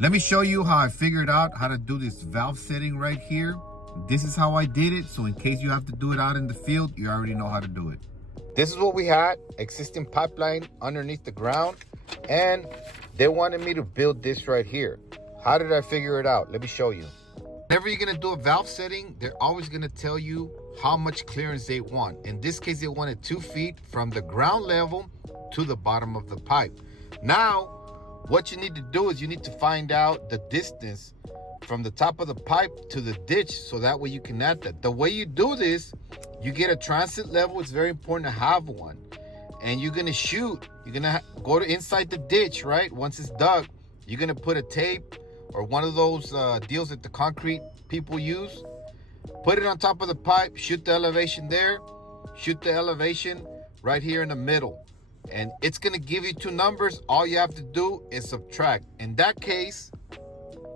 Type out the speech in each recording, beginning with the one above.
Let me show you how I figured out how to do this valve setting right here. This is how I did it, so in case you have to do it out in the field, you already know how to do it. This is what we had, existing pipeline underneath the ground, and they wanted me to build this right here. How did I figure it out? Let me show you. Whenever you're gonna do a valve setting, they're always gonna tell you how much clearance they want. In this case, they wanted 2 feet from the ground level to the bottom of the pipe. Now, what you need to do is you need to find out the distance from the top of the pipe to the ditch, so that way you can add that. The way you do this, you get a transit level. It's very important to have one. And you're gonna shoot, you're gonna go to inside the ditch, right? Once it's dug, you're gonna put a tape or one of those deals that the concrete people use. Put it on top of the pipe, shoot the elevation there, shoot the elevation right here in the middle. And it's gonna give you 2 numbers. All you have to do is subtract. In that case,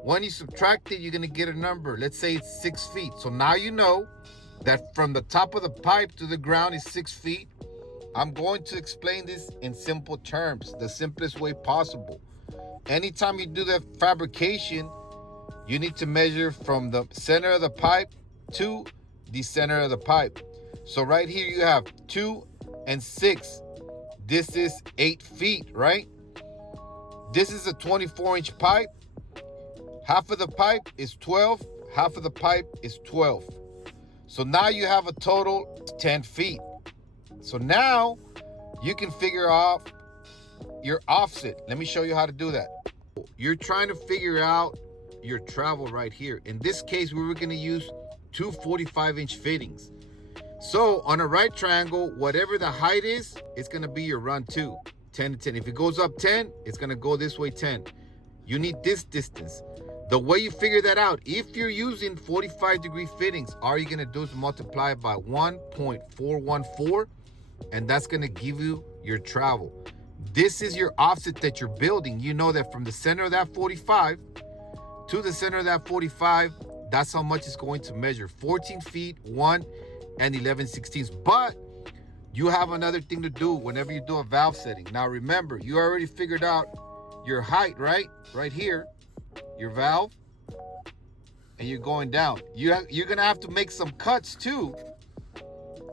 when you subtract it, you're gonna get a number. Let's say it's 6 feet. So now you know that from the top of the pipe to the ground is 6 feet. I'm going to explain this in simple terms, the simplest way possible. Anytime you do that fabrication, you need to measure from the center of the pipe to the center of the pipe. So right here you have 2 and 6. This is 8 feet, right? This is a 24-inch pipe. Half of the pipe is 12, half of the pipe is 12. So now you have a total 10 feet. So now you can figure out your offset. Let me show you how to do that. You're trying to figure out your travel right here. In this case, we were gonna use 2 45-inch fittings. So on a right triangle, whatever the height is, it's gonna be your run 2, 10 to 10. If it goes up 10, it's gonna go this way 10. You need this distance. The way you figure that out, if you're using 45-degree fittings, all you're gonna do is multiply it by 1.414, and that's gonna give you your travel. This is your offset that you're building. You know that from the center of that 45 to the center of that 45, that's how much it's going to measure. 14 feet, 1 and 11/16. But you have another thing to do whenever you do a valve setting. Now remember, you already figured out your height, right? Right here, your valve, and you're going down. You're gonna have to make some cuts too,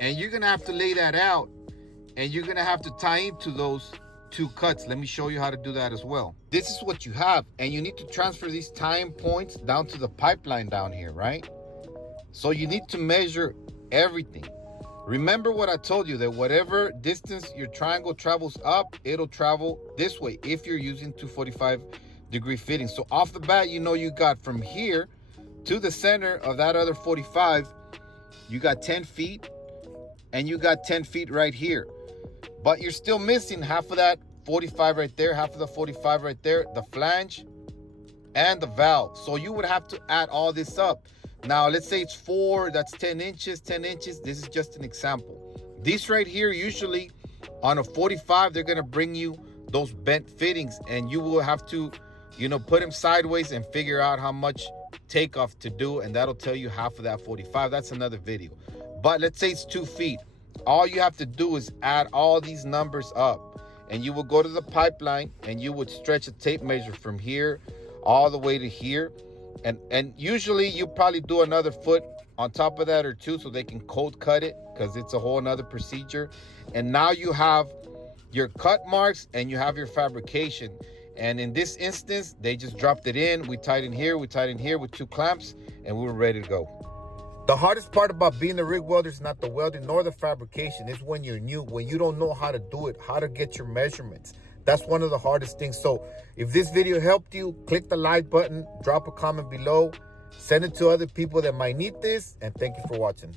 and you're gonna have to lay that out, and you're gonna have to tie into those 2 cuts. Let me show you how to do that as well. This is what you have, and you need to transfer these tying points down to the pipeline down here, right? So you need to measure everything. Remember what I told you, that whatever distance your triangle travels up, it'll travel this way if you're using 245-degree fittings. So off the bat, you know you got from here to the center of that other 45, you got 10 feet, and you got 10 feet right here. But you're still missing half of that 45 right there, half of the 45 right there, the flange and the valve. So you would have to add all this up. Now, let's say it's 4, that's 10 inches, 10 inches. This is just an example. These right here, usually on a 45, they're gonna bring you those bent fittings, and you will have to, put them sideways and figure out how much takeoff to do, and that'll tell you half of that 45. That's another video. But let's say it's 2 feet. All you have to do is add all these numbers up, and you will go to the pipeline and you would stretch a tape measure from here all the way to here. And usually you probably do another foot on top of that or 2 so they can cold cut it, because it's a whole nother procedure. And now you have your cut marks and you have your fabrication. And in this instance, they just dropped it in. We tied in here, we tied in here with 2 clamps, and we were ready to go. The hardest part about being a rig welder is not the welding nor the fabrication. It's when you're new, when you don't know how to do it, how to get your measurements. That's one of the hardest things. So if this video helped you, click the like button, drop a comment below, send it to other people that might need this, and thank you for watching.